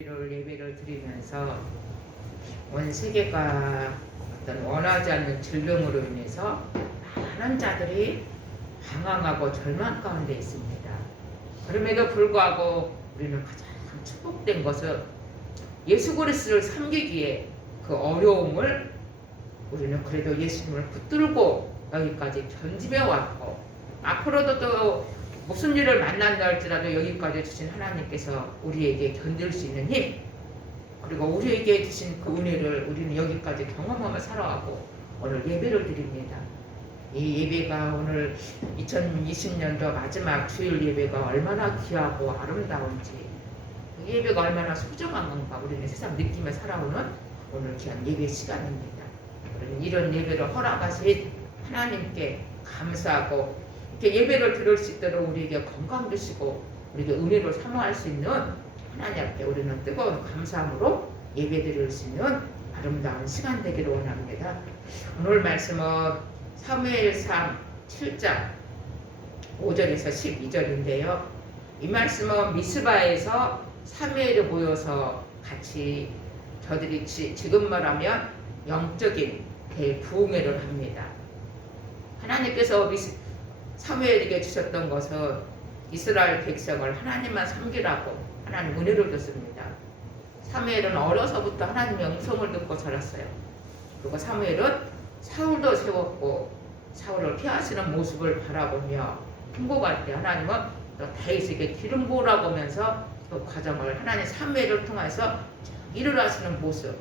예배를 드리면서 온 세계가 어떤 원하지 않는 질병으로 인해서 많은 자들이 방황하고 절망 가운데 있습니다. 그럼에도 불구하고 우리는 가장 축복된 것은 예수 그리스도를 섬기기에 그 어려움을 우리는 그래도 예수님을 붙들고 여기까지 견디며 왔고, 앞으로도 또 무슨 일을 만난다 할지라도 여기까지 주신 하나님께서 우리에게 견딜 수 있는 힘, 그리고 우리에게 주신 그 은혜를 우리는 여기까지 경험하며 살아가고 오늘 예배를 드립니다. 이 예배가 오늘 2020년도 마지막 주일 예배가 얼마나 귀하고 아름다운지, 이 예배가 얼마나 소중한 건가 우리는 세상 느끼며 살아오는 오늘 귀한 예배 시간입니다. 우리는 이런 예배를 허락하신 하나님께 감사하고, 이렇게 예배를 들을 수 있도록 우리에게 건강 주시고 우리에게 은혜를 사모할 수 있는 하나님 앞에 우리는 뜨거운 감사함으로 예배 드릴 수 있는 아름다운 시간 되기를 원합니다. 오늘 말씀은 사무엘상 7장 5절에서 12절인데요. 이 말씀은 미스바에서 사무엘이 모여서 같이 저들이 지금 말하면 영적인 대부흥회를 합니다. 하나님께서 사무엘에게 주셨던 것은 이스라엘 백성을 하나님만 섬기라고 하나님 은혜를 줬습니다. 사무엘은 어려서부터 하나님의 음성을 듣고 자랐어요. 그리고 사무엘은 사울도 세웠고 사울을 피하시는 모습을 바라보며 통곡할 때 하나님은 또 다윗에게 기름 부으라고 하면서 그 과정을 하나님 사무엘을 통해서 일을 하시는 모습.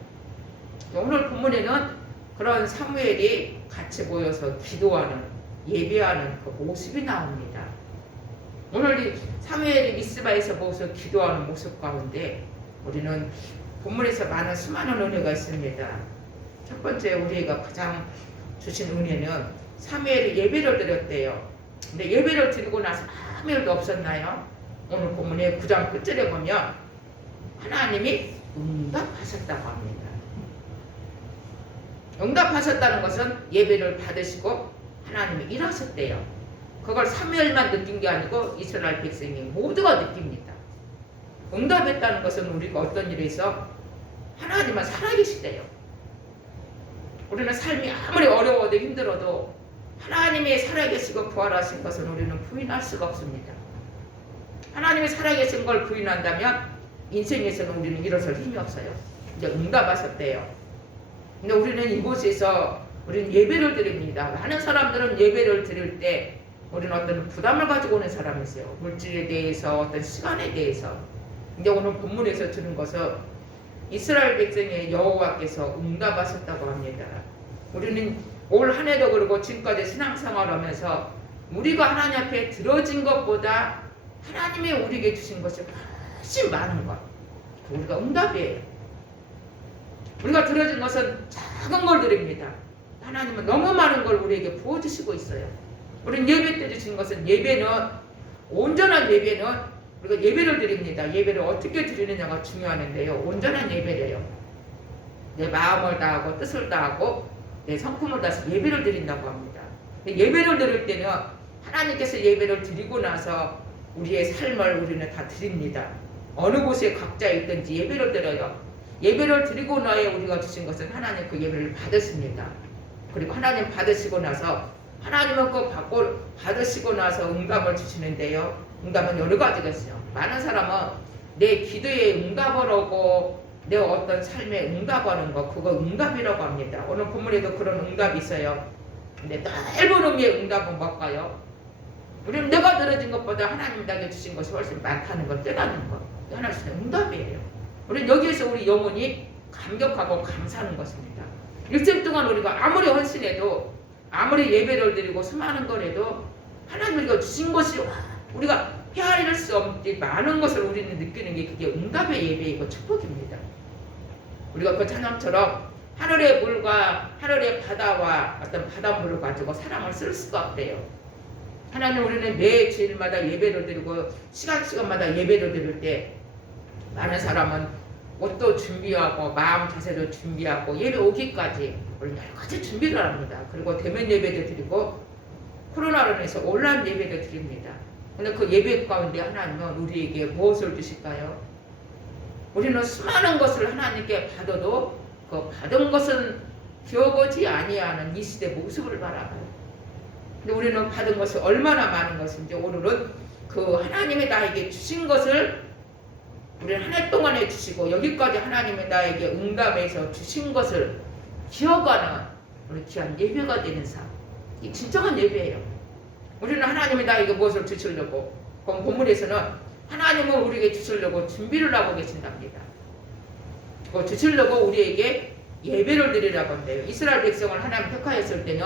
오늘 본문에는 그런 사무엘이 같이 모여서 기도하는, 예배하는 그 모습이 나옵니다. 오늘 이 사무엘이 미스바에서 모여서 기도하는 모습 가운데 우리는 본문에서 많은 수많은 은혜가 있습니다. 첫 번째 우리가 가장 주신 은혜는 사무엘이 예배를 드렸대요. 근데 예배를 드리고 나서 아무 일도 없었나요? 오늘 본문의 9장 끝절에 보면 하나님이 응답하셨다고 합니다. 응답하셨다는 것은 예배를 받으시고 하나님이 일하셨대요. 그걸 사무엘만 느낀 게 아니고 이스라엘 백성이 모두가 느낍니다. 응답했다는 것은 우리가 어떤 일에서 하나님은 살아계시대요. 우리는 삶이 아무리 어려워도 힘들어도 하나님이 살아계시고 부활하신 것은 우리는 부인할 수가 없습니다. 하나님이 살아계신 걸 부인한다면 인생에서는 우리는 일어설 힘이 없어요. 이제 응답하셨대요. 근데 우리는 이곳에서 우리는 예배를 드립니다. 많은 사람들은 예배를 드릴 때 우리는 어떤 부담을 가지고 오는 사람이 있어요. 물질에 대해서, 어떤 시간에 대해서. 근데 오늘 본문에서 들은 것은 이스라엘 백성의 여호와께서 응답하셨다고 합니다. 우리는 올 한 해도 그러고 지금까지 신앙생활을 하면서 우리가 하나님 앞에 들어진 것보다 하나님이 우리에게 주신 것이 훨씬 많은 것. 우리가 응답이에요. 우리가 들어진 것은 작은 걸 드립니다. 하나님은 너무 많은 걸 우리에게 부어주시고 있어요. 우리는 예배 때 주신 것은 예배는, 온전한 예배는 우리가 예배를 드립니다. 예배를 어떻게 드리느냐가 중요한데요. 온전한 예배래요. 내 마음을 다하고 뜻을 다하고 내 성품을 다해서 예배를 드린다고 합니다. 예배를 드릴 때는 하나님께서 예배를 드리고 나서 우리의 삶을 우리는 다 드립니다. 어느 곳에 각자 있든지 예배를 드려요. 예배를 드리고 나에 우리가 주신 것은 하나님 그 예배를 받으십니다. 그리고 하나님 받으시고 나서 하나님은 그 받으시고 나서 응답을 주시는데요. 응답은 여러 가지가 있어요. 많은 사람은 내 기도에 응답을 하고 내 어떤 삶에 응답하는 거, 그거 응답이라고 합니다. 오늘 본문에도 그런 응답이 있어요. 근데 넓은 의미의 응답은 뭘까요? 우리는 내가 들어진 것보다 하나님 나에게 주신 것이 훨씬 많다는 걸 깨닫는 것. 하나님의 응답이에요. 우리는 여기에서 우리 영혼이 감격하고 감사하는 것입니다. 일생 동안 우리가 아무리 헌신해도, 아무리 예배를 드리고 수많은 걸 해도 하나님이 우리가 주신 것이 우리가 헤아릴 수 없는 많은 것을 우리는 느끼는 게 그게 응답의 예배이고 축복입니다. 우리가 그 찬양처럼 하늘의 물과 하늘의 바다와 어떤 바닷물을 가지고 사랑을 쓸 수가 없대요. 하나님, 우리는 매 주일마다 예배를 드리고 시간마다 예배를 드릴 때 많은 사람은 옷도 준비하고 마음 자세도 준비하고 예배 오기까지 우리 여러 가지 준비를 합니다. 그리고 대면 예배도 드리고 코로나로 인해서 온라인 예배도 드립니다. 근데 그 예배 가운데 하나님은 우리에게 무엇을 주실까요? 우리는 수많은 것을 하나님께 받아도 그 받은 것은 기억하지 아니하는 이 시대 모습을 바라봐요. 근데 우리는 받은 것이 얼마나 많은 것인지 오늘은 그 하나님이 나에게 주신 것을 우리는 한 해 동안에 주시고 여기까지 하나님이 나에게 응답해서 주신 것을 기억하는 우리 귀한 예배가 되는 삶. 이 진정한 예배예요. 우리는 하나님이 나에게 무엇을 주시려고 본문에서는 하나님은 우리에게 주시려고 준비를 하고 계신답니다. 그 주시려고 우리에게 예배를 드리라고 한대요. 이스라엘 백성을 하나님 택하였을 때는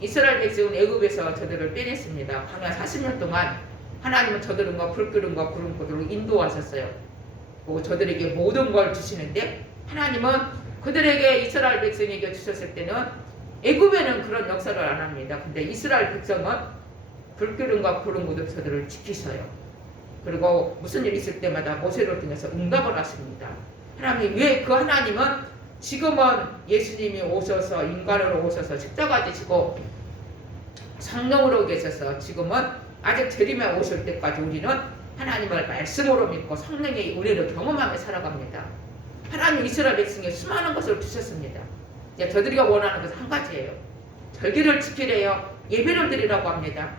이스라엘 백성은 애굽에서 저들을 빼냈습니다. 광야 40년 동안 하나님은 저들과 불 끓은 것 구름 고도로 인도하셨어요. 그리고 저들에게 모든 걸 주시는데 하나님은 그들에게 이스라엘 백성에게 주셨을 때는 애굽에는 그런 역사를 안 합니다. 근데 이스라엘 백성은 불 끓은 것 구름 고도로 저들을 지키셔요. 그리고 무슨 일이 있을 때마다 모세를 통해서 응답을 하십니다. 하나님 왜 그 하나님은 지금은 예수님이 오셔서 인간으로 오셔서 십자가 지시고 성령으로 계셔서 지금은 아직 재림에 오실 때까지 우리는 하나님을 말씀으로 믿고 성령의 은혜를 경험하며 살아갑니다. 하나님 이스라엘 백성에 수많은 것을 주셨습니다. 이제 저들이가 원하는 것은 한 가지예요. 절기를 지키래요. 예배를 드리라고 합니다.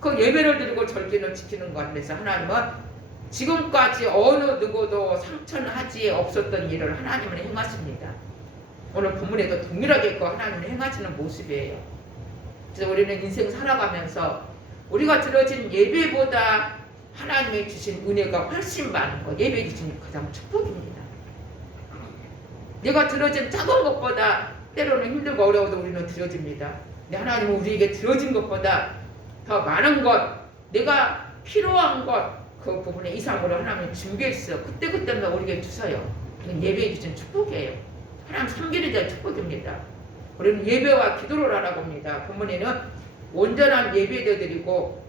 그 예배를 드리고 절기를 지키는 것 안에서 하나님은 지금까지 어느 누구도 상처하지 없었던 일을 하나님은 행하십니다. 오늘 본문에도 동일하게 그 하나님을 행하시는 모습이에요. 그래서 우리는 인생 살아가면서 우리가 드려진 예배보다 하나님이 주신 은혜가 훨씬 많은 것, 예배 주신 가장 축복입니다. 내가 드려진 작은 것보다 때로는 힘들고 어려워도 우리는 드려집니다. 근데 하나님은 우리에게 드려진 것보다 더 많은 것, 내가 필요한 것, 그 부분에 이상으로 하나님이 준비했어요. 그때마다 우리에게 주셔요. 이건 예배해 주신 축복이에요. 하나님 섬기는 자의 축복입니다. 우리는 예배와 기도를 하라고 합니다. 본문에는 온전한 예배를 드리고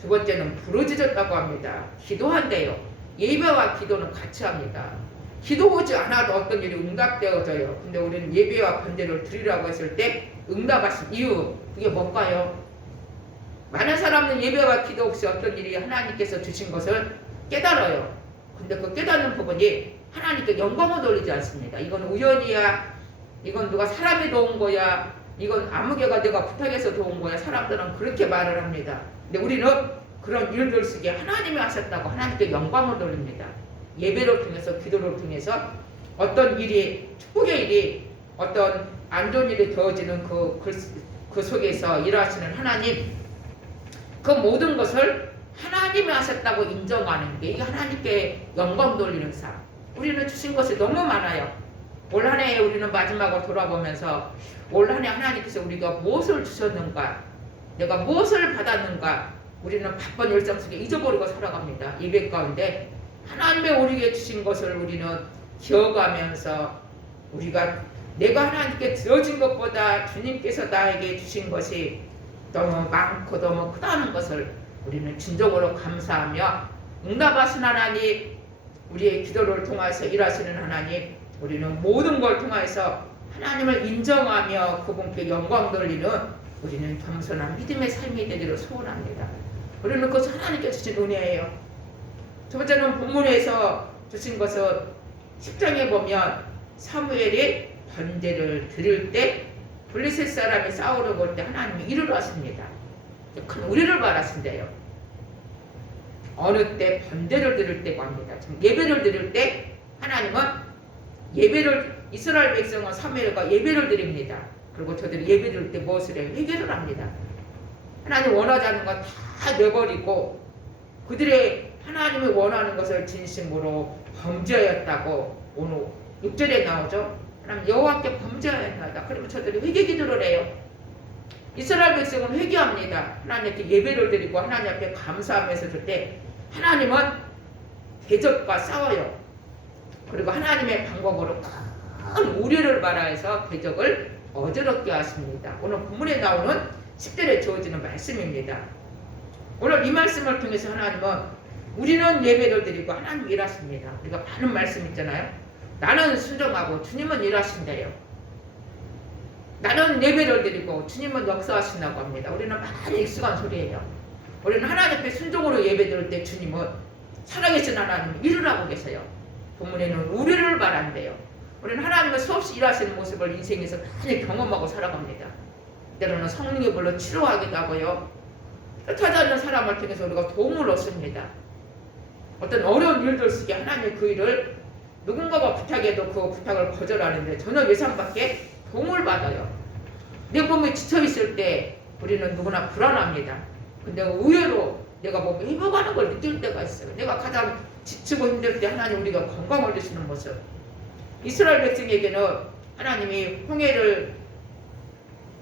두 번째는 부르짖었다고 합니다. 기도한대요. 예배와 기도는 같이 합니다. 기도하지 않아도 어떤 일이 응답되어져요. 근데 우리는 예배와 번제를 드리라고 했을 때 응답하신 이유, 그게 뭘까요? 많은 사람은 예배와 기도 없이 어떤 일이 하나님께서 주신 것을 깨달아요. 근데 그 깨닫는 부분이 하나님께 영광을 돌리지 않습니다. 이건 우연이야, 이건 누가 사람이 도운 거야, 이건 아무개가 내가 부탁해서 도운 거야. 사람들은 그렇게 말을 합니다. 근데 우리는 그런 일들 속에 하나님이 하셨다고 하나님께 영광을 돌립니다. 예배를 통해서 기도를 통해서 어떤 일이, 축복의 일이, 어떤 안 좋은 일이 되어지는 그 속에서 일하시는 하나님, 그 모든 것을 하나님이 하셨다고 인정하는 게 이게 하나님께 영광 돌리는 삶. 우리는 주신 것이 너무 많아요. 올 한 해에 우리는 마지막으로 돌아보면서 올 한 해 하나님께서 우리가 무엇을 주셨는가, 내가 무엇을 받았는가, 우리는 바쁜 일상 속에 잊어버리고 살아갑니다. 예배 가운데 하나님의 우리에게 주신 것을 우리는 기억하면서 내가 하나님께 드려진 것보다 주님께서 나에게 주신 것이 너무 많고 너무 크다는 것을 우리는 진정으로 감사하며 응답하신 하나님, 우리의 기도를 통해서 일하시는 하나님, 우리는 모든 걸 통해서 하나님을 인정하며 그분께 영광 돌리는 우리는 겸손한 믿음의 삶이 되기를 소원합니다. 우리는 그것이 하나님께 주신 은혜예요. 두 번째는 본문에서 주신 것은 10장에 보면 사무엘이 번제를 드릴 때 블레셋 사람이 싸우러 올 때 하나님이 일을 하십니다. 큰 우리를 바라신대요. 어느 때 번제를 드릴 때고 합니다. 지금 예배를 드릴 때 하나님은 이스라엘 백성은 사무엘과 예배를 드립니다. 그리고 저들이 예배 드릴 때 무엇을 해요? 회개를 합니다. 하나님 원하지 않는 거 다 내버리고 그들의 하나님이 원하는 것을 진심으로 범죄하였다고 오늘 6절에 나오죠. 하나님 여호와께 범죄하였나이다. 그러면 저들이 회개 기도를 해요. 이스라엘 백성은 회개합니다. 하나님께 예배를 드리고 하나님 앞에 감사하면서 줄 때 하나님은 대적과 싸워요. 그리고 하나님의 방법으로 큰 우려를 말하여서 대적을 어지럽게 하십니다. 오늘 본문에 나오는 10절에 주어지는 말씀입니다. 오늘 이 말씀을 통해서 하나님은 우리는 예배를 드리고 하나님 일하십니다. 우리가 많은 말씀 있잖아요. 나는 순종하고 주님은 일하신대요. 나는 예배를 드리고 주님은 역사하신다고 합니다. 우리는 많이 익숙한 소리예요. 우리는 하나님 앞에 순종으로 예배 드릴 때 주님은 살아계신 하나님 일을 하고 계세요. 본문에는 우리를 말한대요. 우리는 하나님의 수없이 일하시는 모습을 인생에서 많이 경험하고 살아갑니다. 때로는 성령의 불로 치료하기도 하고요. 뜻하지 않는 사람을 통해서 우리가 도움을 얻습니다. 어떤 어려운 일들 속에 하나님의 그 일을 누군가가 부탁해도 그 부탁을 거절하는데 전혀 예상 밖에 도움을 받아요. 내 몸에 지쳐있을 때 우리는 누구나 불안합니다. 근데 의외로 내가 몸에 회복하는 걸 느낄 때가 있어요. 내가 가장 지치고 힘들 때 하나님 우리가 건강을 주시는 모습. 이스라엘 백성에게는 하나님이 홍해를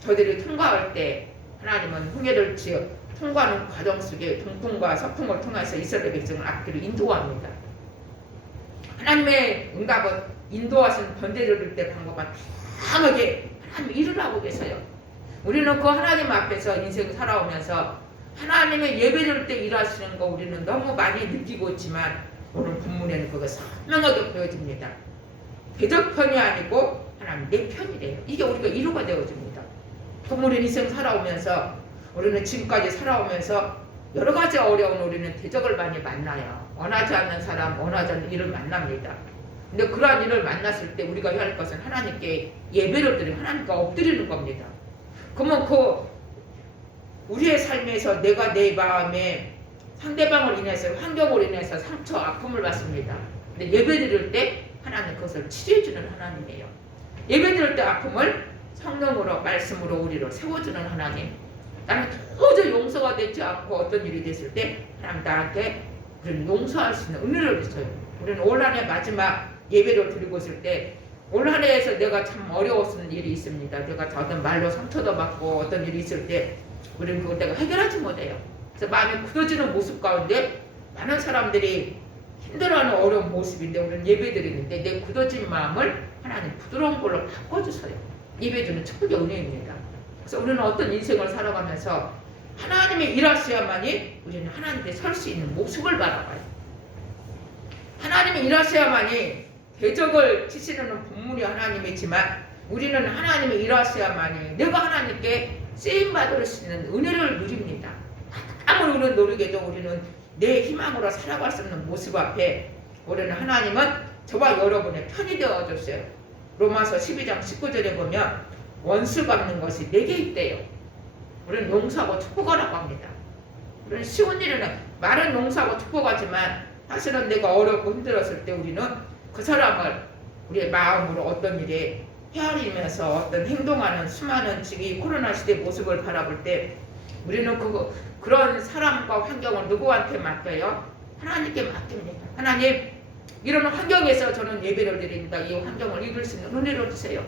저들이 통과할 때 하나님은 홍해를 통과하는 과정 속에 동풍과 서풍을 통해서 이스라엘 백성을 앞뒤로 인도합니다. 하나님의 응답은 인도하신 번제를 때 방법은 다양하게 하나님 일을 하고 계세요. 우리는 그 하나님 앞에서 인생 살아오면서 하나님의 예배드릴 때 일하시는 거 우리는 너무 많이 느끼고 있지만 오늘 본문에는 그거 선명하게 보여집니다. 대적편이 아니고 하나님 내 편이래요. 이게 우리가 이루가 되어집니다. 본문에 인생 살아오면서 우리는 지금까지 살아오면서 여러 가지 어려운 우리는 대적을 많이 만나요. 원하지 않는 사람, 원하지 않는 일을 만납니다. 근데 그러한 일을 만났을 때 우리가 해야 할 것은 하나님께 예배를 드리고 하나님께 엎드리는 겁니다. 그러면 그 우리의 삶에서 내가 내 마음에 상대방을 인해서 환경으로 인해서 상처, 아픔을 받습니다. 근데 예배 드릴 때 하나님 그것을 치료해주는 하나님이에요. 예배 드릴 때 아픔을 성령으로 말씀으로 우리를 세워주는 하나님. 나는 도저히 용서가 되지 않고 어떤 일이 됐을 때 하나님 나한테 우리는 용서할 수 있는 은혜를 주셔요. 우리는 올 한 해 마지막 예배를 드리고 있을 때 올 한 해에서 내가 참 어려웠던 일이 있습니다. 내가 어떤 말로 상처도 받고 어떤 일이 있을 때 우리는 그걸 내가 해결하지 못해요. 그래서 마음이 굳어지는 모습 가운데 많은 사람들이 힘들어하는 어려운 모습인데 우리는 예배 드리는데 내 굳어진 마음을 하나님 부드러운 걸로 바꿔주세요. 예배주는 첫 번째 은혜입니다. 그래서 우리는 어떤 인생을 살아가면서 하나님의 일하셔야만이 우리는 하나님께 설 수 있는 모습을 바라봐요. 하나님이 일하셔야만이 대적을 치시는 본문이 하나님이지만 우리는 하나님이 일하셔야만이 내가 하나님께 쓰임받을 수 있는 은혜를 누립니다. 아무리 우리는 노력해도 우리는 내 희망으로 살아갈 수 없는 모습 앞에 우리는 하나님은 저와 여러분의 편이 되어줬어요. 로마서 12장 19절에 보면 원수 갚는 것이 내게 있대요. 우리는 용서하고 축복하라고 합니다. 우리는 쉬운 일은 말은 용서하고 축복하지만 사실은 내가 어렵고 힘들었을 때 우리는 그 사람을 우리의 마음으로 어떤 일에 헤아리면서 어떤 행동하는 수많은 지금 이 코로나 시대 모습을 바라볼 때 우리는 그런 사람과 환경을 누구한테 맡겨요? 하나님께 맡깁니다. 하나님 이런 환경에서 저는 예배를 드립니다. 이 환경을 이길 수 있는 은혜를 주세요.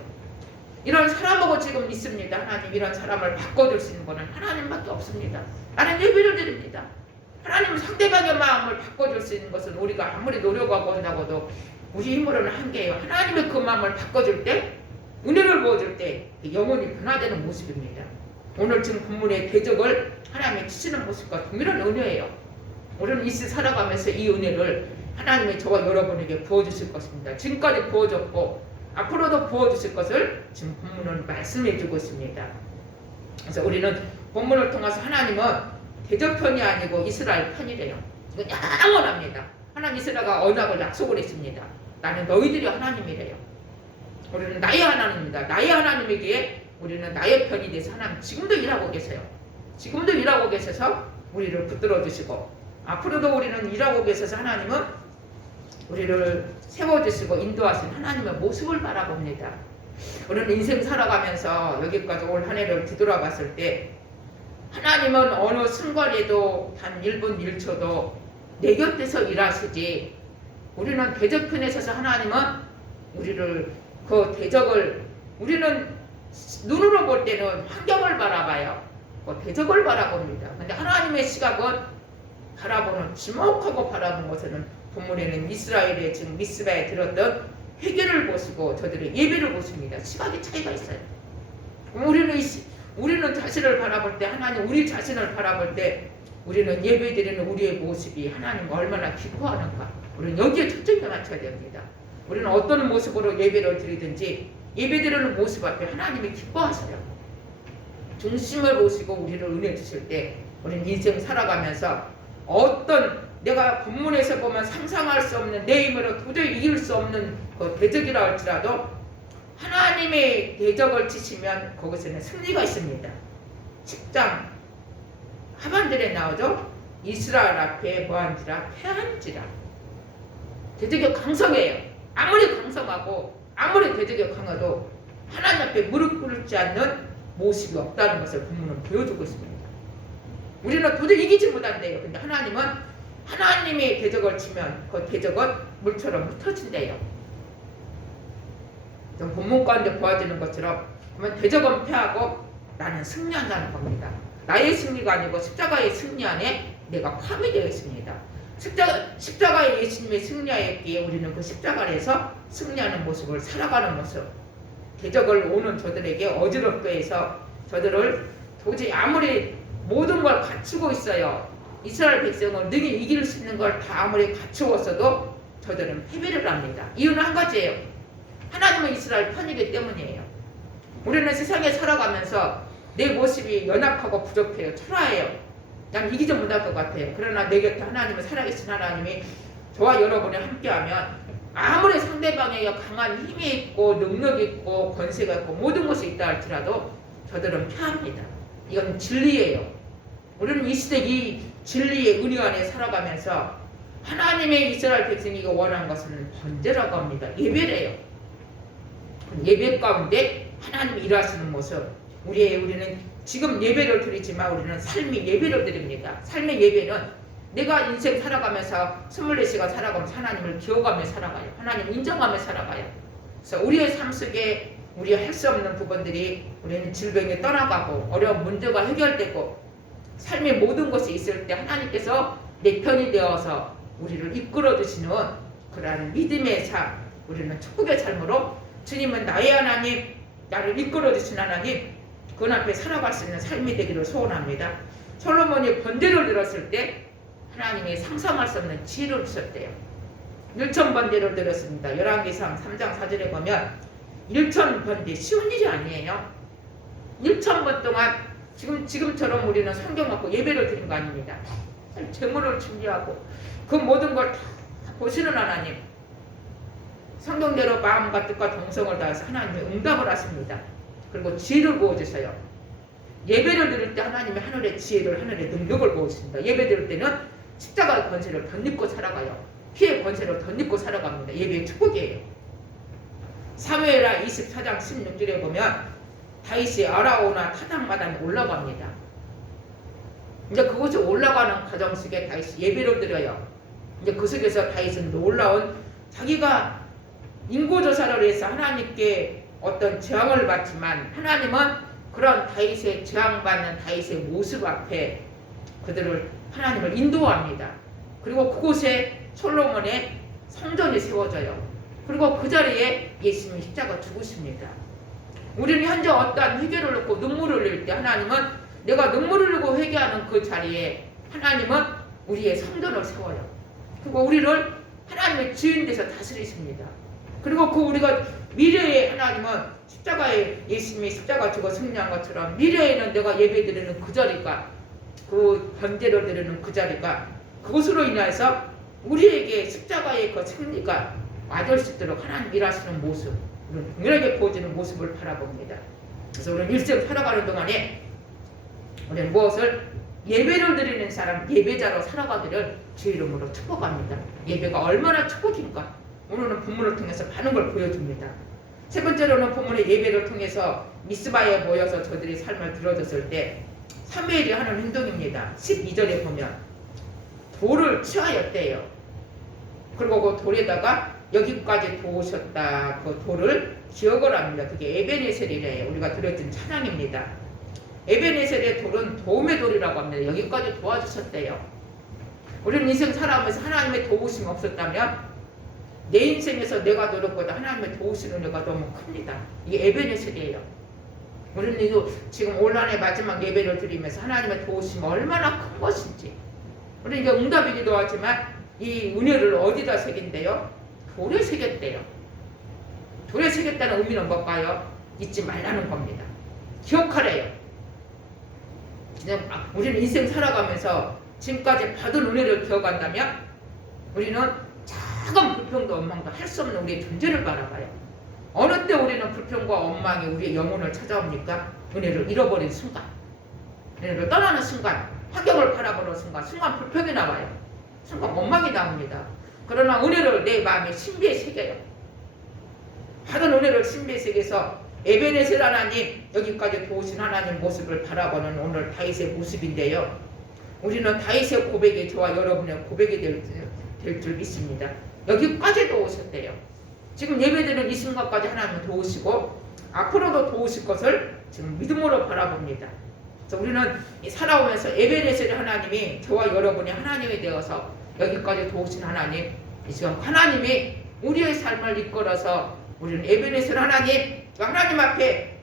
이런 사람하고 지금 있습니다. 하나님 이런 사람을 바꿔줄 수 있는 분은 하나님밖에 없습니다. 나는 예배를 드립니다. 하나님 상대방의 마음을 바꿔줄 수 있는 것은 우리가 아무리 노력하고 한다고도 우리 힘으로는 한계예요. 하나님의 그 마음을 바꿔줄 때 은혜를 부어줄 때 영혼이 변화되는 모습입니다. 오늘 지금 본문의 대적을 하나님이 치시는 모습과 동일한 은혜예요. 우리는 이 시대 살아가면서 이 은혜를 하나님이 저와 여러분에게 부어주실 것입니다. 지금까지 부어줬고 앞으로도 부어주실 것을 지금 본문은 말씀해주고 있습니다. 그래서 우리는 본문을 통해서 하나님은 대적편이 아니고 이스라엘 편이래요. 이건 영원합니다. 하나님 이스라엘과 언약을 약속을 했습니다. 나는 너희들이 하나님이래요. 우리는 나의 하나님입니다. 나의 하나님에게 우리는 나의 편이 돼서 하나님 지금도 일하고 계세요. 지금도 일하고 계셔서 우리를 붙들어 주시고 앞으로도 우리는 일하고 계셔서 하나님은 우리를 세워주시고 인도하신 하나님의 모습을 바라봅니다. 우리는 인생 살아가면서 여기까지 올 한 해를 뒤돌아봤을 때 하나님은 어느 순간에도 단 1분 1초도 내 곁에서 일하시지 우리는 대적편에 서서 하나님은 우리를 그 대적을 우리는 눈으로 볼 때는 환경을 바라봐요. 그 대적을 바라봅니다. 근데 하나님의 시각은 바라보는 지목하고 바라본 것은 본문에는 이스라엘의 지금 미스바에 들었던 회개를 보시고 저들의 예배를 보십니다. 시각의 차이가 있어요. 우리는 자신을 바라볼 때 하나님 우리 자신을 바라볼 때 우리는 예배드리는 우리의 모습이 하나님 얼마나 기뻐하는가 우리는 여기에 초점을 맞춰야 됩니다. 우리는 어떤 모습으로 예배를 드리든지 예배드리는 모습 앞에 하나님이 기뻐하셔요. 중심을 보시고 우리를 은혜 주실 때 우리는 인생 살아가면서 어떤 내가 본문에서 보면 상상할 수 없는 내 힘으로 도저히 이길 수 없는 그 대적이라 할지라도 하나님의 대적을 치시면 거기서는 승리가 있습니다. 10장 하반절에 나오죠. 이스라엘 앞에 뭐한지라 패한지라. 대적이 강성해요. 아무리 강성하고 아무리 대적이 강해도 하나님 앞에 무릎 꿇지 않는 모습이 없다는 것을 본문은 보여주고 있습니다. 우리는 도저히 이기지 못한대요. 근데 하나님은 하나님의 대적을 치면 그 대적은 물처럼 흩어진대요. 본문 가운데 보여지는 것처럼 그러면 대적은 패하고 나는 승리한다는 겁니다. 나의 승리가 아니고 십자가의 승리 안에 내가 포함이 되어 있습니다. 십자가의 예수님의 승리하였기에 우리는 그 십자가 안에서 승리하는 모습을 살아가는 모습. 대적을 오는 저들에게 어지럽게 해서 저들을 도저히 아무리 모든 걸 갖추고 있어요. 이스라엘 백성은 능히 이길 수 있는 걸 다 아무리 갖추었어도 저들은 패배를 합니다. 이유는 한 가지예요. 하나님은 이스라엘 편이기 때문이에요. 우리는 세상에 살아가면서 내 모습이 연약하고 부족해요. 초라해요. 난 이기지 못할 것 같아요. 그러나 내 곁에 하나님은 살아계신 하나님이 저와 여러분이 함께하면 아무리 상대방에게 강한 힘이 있고 능력이 있고 권세가 있고 모든 것이 있다 할지라도 저들은 패합니다. 이건 진리예요. 우리는 이 시대 이 진리의 은혜 안에 살아가면서 하나님의 이스라엘 백성이 원하는 것은 번제라고 합니다. 예배래요. 예배 가운데 하나님이 일하시는 모습. 우리는 지금 예배를 드리지만 우리는 삶의 예배를 드립니다. 삶의 예배는 내가 인생 살아가면서 24시간 살아가면서 하나님을 기억하며 살아가요. 하나님을 인정하며 살아가요. 그래서 우리의 삶 속에 우리 할 수 없는 부분들이 우리는 질병이 떠나가고 어려운 문제가 해결되고 삶의 모든 것이 있을 때 하나님께서 내 편이 되어서 우리를 이끌어 주시는 그러한 믿음의 삶, 우리는 축복의 삶으로 주님은 나의 하나님, 나를 이끌어 주신 하나님, 그 앞에 살아갈 수 있는 삶이 되기를 소원합니다. 솔로몬이 번제를 드렸을 때 하나님이 상상할 수 없는 지혜를 주셨대요. 1000번제를 드렸습니다. 열왕기상 3장 4절에 보면 1000번제 쉬운 일이 아니에요. 1000번 동안 지금처럼 우리는 성경 갖고 예배를 드린 거 아닙니다. 제물을 준비하고 그 모든 걸 다 보시는 하나님, 성경대로 마음과 뜻과 동성을 다해서 하나님이 응답을 하십니다. 그리고 지혜를 부어주세요. 예배를 드릴 때 하나님이 하늘의 지혜를, 하늘의 능력을 부어주십니다. 예배 드릴 때는 십자가의 권세를 덧입고 살아가요. 피의 권세를 덧입고 살아갑니다. 예배의 축복이에요. 사무엘하 24장 16절에 보면 다윗이 아라오나 타당마당에 올라갑니다. 이제 그곳에 올라가는 과정 속에 다윗이 예배를 드려요. 이제 그 속에서 다윗은 놀라운 자기가 인고조사를 해서 하나님께 어떤 재앙을 받지만 하나님은 그런 다윗의 재앙받는 다윗의 모습 앞에 그들을 하나님을 인도합니다. 그리고 그곳에 솔로몬의 성전이 세워져요. 그리고 그 자리에 예수님이 십자가 죽으십니다. 우리는 현재 어떠한 회개를 놓고 눈물을 흘릴 때 하나님은 내가 눈물을 흘리고 회개하는 그 자리에 하나님은 우리의 성전을 세워요. 그리고 우리를 하나님의 주인돼서 다스리십니다. 그리고 그 우리가 미래에 하나님은 십자가에 예수님이 십자가 죽어 승리한 것처럼 미래에는 내가 예배드리는 그 자리가, 그 번제를 드리는 그 자리가 그것으로 인해서 우리에게 십자가의 그 승리가 맞을 수 있도록 하나님 일하시는 모습, 우리는 동일하게 보여지는 모습을 바라봅니다. 그래서 우리는 일생 살아가는 동안에 우리는 무엇을 예배를 드리는 사람, 예배자로 살아가기를 주 이름으로 축복합니다. 예배가 얼마나 축복인가 오늘은 본문을 통해서 많은 걸 보여줍니다. 세 번째로는 본문의 예배를 통해서 미스바에 모여서 저들이 삶을 들어줬을 때 사무엘이 하는 행동입니다. 12절에 보면 돌을 취하였대요. 그리고 그 돌에다가 여기까지 도우셨다, 그 돌을 기억을 합니다. 그게 에베네셀이래요. 우리가 들었던 찬양입니다. 에베네셀의 돌은 도움의 돌이라고 합니다. 여기까지 도와주셨대요. 우리는 인생 살아가면서 하나님의 도우심이 없었다면 내 인생에서 내가 노력보다 하나님의 도우시는 애가 너무 큽니다. 이게 에베네셀이에요. 우리는 이거 지금 올 한해 마지막 예배를 드리면서 하나님의 도우심이 얼마나 큰 것인지, 우리는 이게 응답이기도 하지만 이 은혜를 어디다 새긴대요? 돌에 새겼대요. 돌에 새겼다는 의미는 뭘까요? 잊지 말라는 겁니다. 기억하래요. 우리는 인생 살아가면서 지금까지 받은 은혜를 기억한다면 우리는 작은 불평도 원망도 할 수 없는 우리의 존재를 바라봐요. 어느 때 우리는 불평과 원망이 우리의 영혼을 찾아옵니까? 은혜를 잃어버린 순간, 은혜를 떠나는 순간, 환경을 바라보는 순간 불평이 나와요. 순간 원망이 나옵니다. 그러나 은혜를 내 마음에 신비에 새겨요. 받은 은혜를 신비에 새겨서 에베네셀 하나님, 여기까지 도우신 하나님 모습을 바라보는 오늘 다윗의 모습인데요. 우리는 다윗의 고백이 저와 여러분의 고백이 될 줄 믿습니다. 여기까지도 오셨대요. 지금 예배드리는 이 순간까지 하나님은 도우시고 앞으로도 도우실 것을 지금 믿음으로 바라봅니다. 그래서 우리는 이 살아오면서 에베네셀 하나님이 저와 여러분이 하나님이 되어서 여기까지 도우신 하나님, 이 시간 하나님이 우리의 삶을 이끌어서 우리는 에베네셀 하나님, 하나님 앞에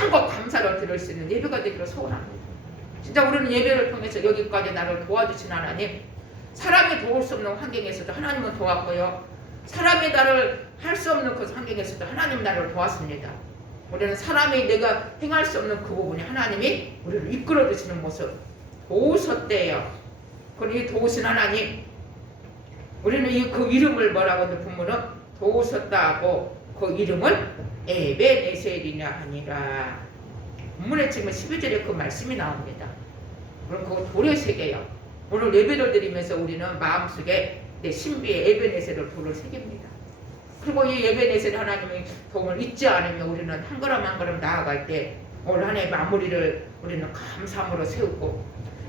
마음껏 감사를 드릴 수 있는 예배가 되기를 소원합니다. 진짜 우리는 예배를 통해서 여기까지 나를 도와주신 하나님, 사람이 도울 수 없는 환경에서도 하나님은 도왔고요. 사람이 나를 할 수 없는 그 환경에서도 하나님 나를 도왔습니다. 우리는 사람이 내가 행할 수 없는 그 부분에 하나님이 우리를 이끌어 주시는 모습 도우셨대요. 그리고 이 도우신 하나님, 우리는 이 그 이름을 뭐라고 하는 본문은 도우셨다고 그 이름을 에베네셀이냐 하니라. 본문에 지금 12절에 그 말씀이 나옵니다. 그럼 그거 돌에 새겨요. 오늘 예배를 드리면서 우리는 마음속에 내 신비의 에베네셀을 돌을 새깁니다. 그리고 이 에베네셀 하나님의 도움을 잊지 않으면 우리는 한 걸음 한 걸음 나아갈 때 올 한 해 마무리를 우리는 감사함으로 세우고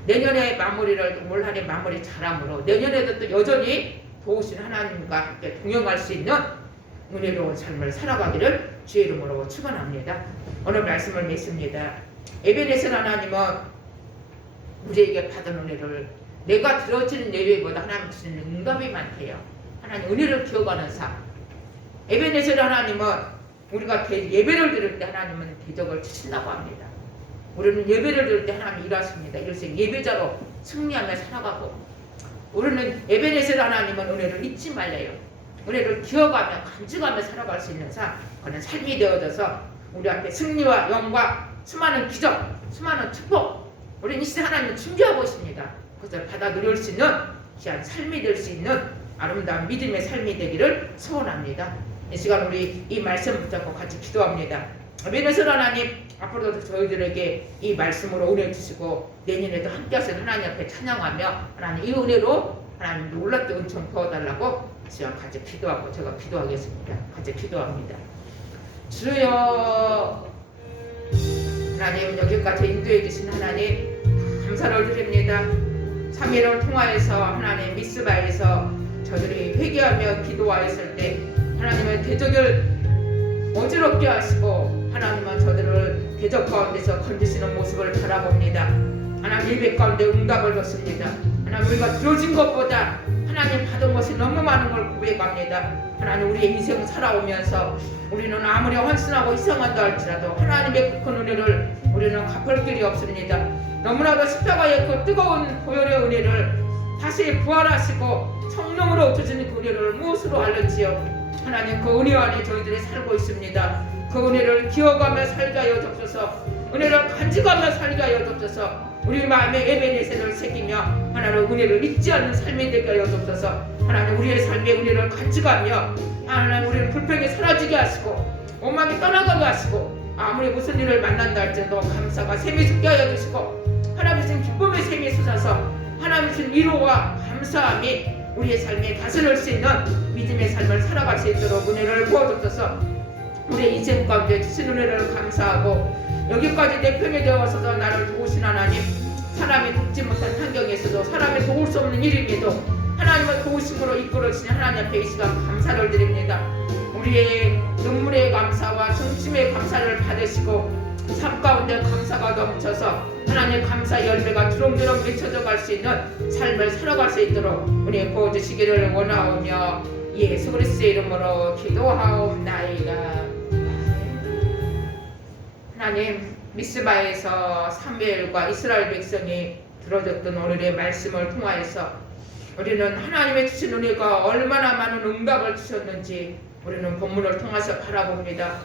내년에 마무리를 올 한 해 마무리 잘함으로 내년에도 또 여전히 도우신 하나님과 함께 동행할 수 있는 은혜로운 삶을 살아가기를 주의 이름으로 축원합니다. 오늘 말씀을 맺습니다. 에베네셀 하나님은 우리에게 받은 은혜를 내가 들어지는 예배보다 하나님 주시는 응답이 많대요. 하나님 은혜를 기억하는 삶. 에베네셀 하나님은 우리가 예배를 드릴 때 하나님은 대적을 치신다고 합니다. 우리는 예배를 드릴 때 하나님 일하십니다. 이래서 예배자로 승리하며 살아가고 우리는 에베네셀 하나님은 은혜를 잊지 말래요. 은혜를 기억하며 간직하며 살아갈 수 있는 삶, 그런 삶이 되어져서 우리 앞에 승리와 영광, 수많은 기적, 수많은 축복 우리는 이 시대 하나님을 준비하고 있습니다. 그것을 받아 누릴 수 있는 귀한 삶이 될 수 있는 아름다운 믿음의 삶이 되기를 소원합니다. 이 시간 우리 이 말씀 붙잡고 같이 기도합니다. 에베네셀 하나님, 앞으로도 저희들에게 이 말씀으로 은혜 주시고 내년에도 함께 하실 하나님 앞에 찬양하며 하나님 이 은혜로 하나님 놀랍게 은총 부어달라고 시간 같이 기도하고 제가 기도하겠습니다. 같이 기도합니다. 주여, 하나님 여기까지 인도해 주신 하나님 감사를 드립니다. 3일을 통하여서 하나님 미스바에서 저들이 회개하며 기도하였을 때 하나님은 대적을 어지럽게 하시고 하나님은 저들을 대적 가운데서 건지시는 모습을 바라봅니다. 하나님 예배 가운데 응답을 받습니다. 하나님 우리가 들어진 것보다 하나님 받은 것이 너무 많은 걸 고백합니다. 하나님 우리의 인생 살아오면서 우리는 아무리 헌신하고 희생한다 할지라도 하나님의 큰 은혜를 우리는 갚을 길이 없습니다. 너무나도 십자가의 그 뜨거운 보혈의 은혜를 다시 부활하시고 성령으로 주시는 그 은혜를 무엇으로 알는지요. 하나님 그 은혜 안에 저희들이 살고 있습니다. 그 은혜를 기억하며 살게 하여 주옵소서. 은혜를 간직하며 살게 하여 주옵소서. 우리 마음에 에베네셀을 새기며 하나님 은혜를 잊지 않는 삶이 되게 하여 주옵소서. 하나님 우리의 삶의 은혜를 간직하며 하나님 우리를 불평이 사라지게 하시고 원망이 떠나가게 하시고 아무리 무슨 일을 만난다 할지라도 감사가 샘이 솟게 하여 주시고 하나님 주신 기쁨의 샘이 솟아서 하나님 주신 위로와 감사함이 우리의 삶에 다스릴 수 있는 믿음의 삶을 살아갈 수 있도록 은혜를 부어주셔서 우리의 인생 가운데 주신 은혜를 감사하고 여기까지 내 편이 되어서 나를 도우신 하나님, 사람이 돕지 못한 환경에서도 사람이 도울 수 없는 일임에도 하나님의 도우심으로 이끌어주신 하나님 앞에 이 시간 감사를 드립니다. 우리의 눈물의 감사와 중심의 감사를 받으시고 삶 가운데 감사가 넘쳐서 하나님의 감사 열매가 주렁주렁 맺혀져 갈 수 있는 삶을 살아갈 수 있도록 은혜 부어주시기를 원하오며 예수 그리스도의 이름으로 기도하옵나이다. 하나님 미스바에서 사무엘과 이스라엘 백성이 들어줬던 오늘의 말씀을 통하여서 우리는 하나님의 주신 은혜가 얼마나 많은 응답을 주셨는지 우리는 본문을 통해서 바라봅니다.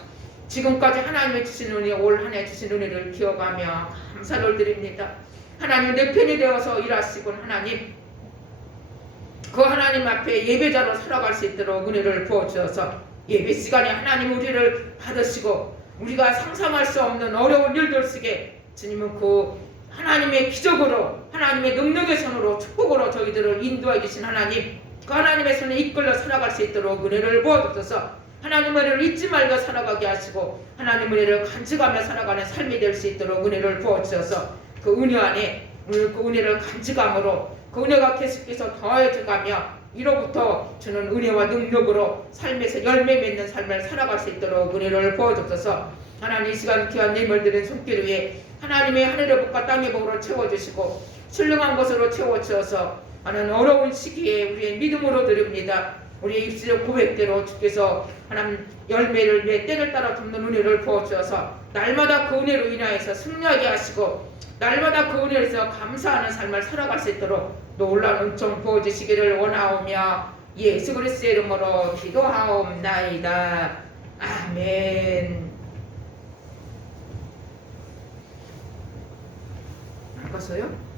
지금까지 하나님의 주신 은혜, 올 한 해 주신 은혜를 기억하며 감사를 드립니다. 하나님 내 편이 되어서 일하시군 하나님, 그 하나님 앞에 예배자로 살아갈 수 있도록 은혜를 부어주셔서 예배 시간에 하나님 우리를 받으시고 우리가 상상할 수 없는 어려운 일들 속에 주님은 그 하나님의 기적으로 하나님의 능력의 손으로 축복으로 저희들을 인도해 주신 하나님, 그 하나님의 손에 이끌려 살아갈 수 있도록 은혜를 부어주셔서 하나님 은혜를 잊지 말고 살아가게 하시고 하나님 은혜를 간직하며 살아가는 삶이 될 수 있도록 은혜를 부어주셔서 그 은혜 안에 그 은혜를 간직함으로 그 은혜가 계속해서 더해져가며 이로부터 주는 은혜와 능력으로 삶에서 열매 맺는 삶을 살아갈 수 있도록 은혜를 부어주셔서 하나님 이 시간 귀한 예물 드린 손길 위에 하나님의 하늘의 복과 땅의 복으로 채워주시고 신령한 것으로 채워주셔서 하는 어려운 시기에 우리의 믿음으로 드립니다. 우리의 입술의 고백대로 주께서 하나님 열매를 매 때를 따라 덮는 은혜를 부어주셔서 날마다 그 은혜로 인하여서 승리하게 하시고 날마다 그 은혜에서 감사하는 삶을 살아갈 수 있도록 놀라운 은총 부어주시기를 원하오며 예수 그리스도의 이름으로 기도하옵나이다. 아멘. 바꿨어요?